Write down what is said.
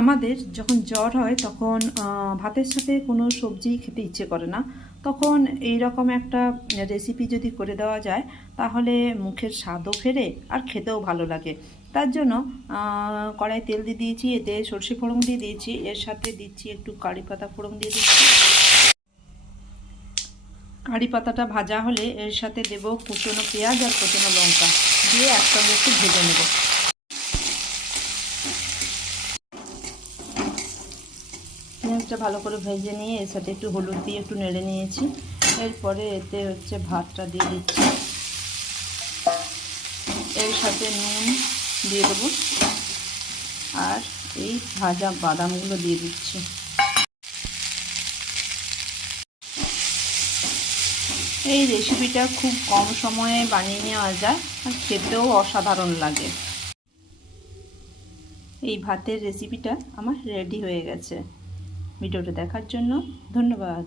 আমাদের যখন জ্বর হয় তখন ভাতের সাথে কোনো সবজি খেতে ইচ্ছে করে না, তখন এই রকম একটা রেসিপি যদি করে দেওয়া যায় তাহলে মুখের স্বাদও ফেরে আর খেতেও ভালো লাগে। তার জন্য কড়াই তেল দিয়ে দিয়েছি, এতে সরষে ফোড়ন দিয়ে দিয়েছি, এর সাথে দিচ্ছি একটু কারি পাতা ফোড়ন দিয়ে দিচ্ছি। কারি পাতাটা ভাজা হলে এর সাথে দেব কুচনো পেঁয়াজ আর কুচনো লঙ্কা দিয়ে একসঙ্গে একটু ভেজে নেব। পেঁয়াজটা ভালো করে ভেজে নিয়ে এর সাথে একটু হলুদ দিয়ে একটু নেড়ে নিয়েছি। এরপরে এতে ভাতটা দিয়ে দিচ্ছি, এর সাথে নুন দিয়ে দেবো আর এই ভাজা বাদামগুলো দিয়ে দিচ্ছি। এই রেসিপিটা খুব কম সময়ে বানিয়ে নেওয়া যায় আর খেতেও অসাধারণ লাগে। এই ভাতের রেসিপিটা আমার রেডি হয়ে গেছে। ভিডিওটা দেখার জন্য ধন্যবাদ।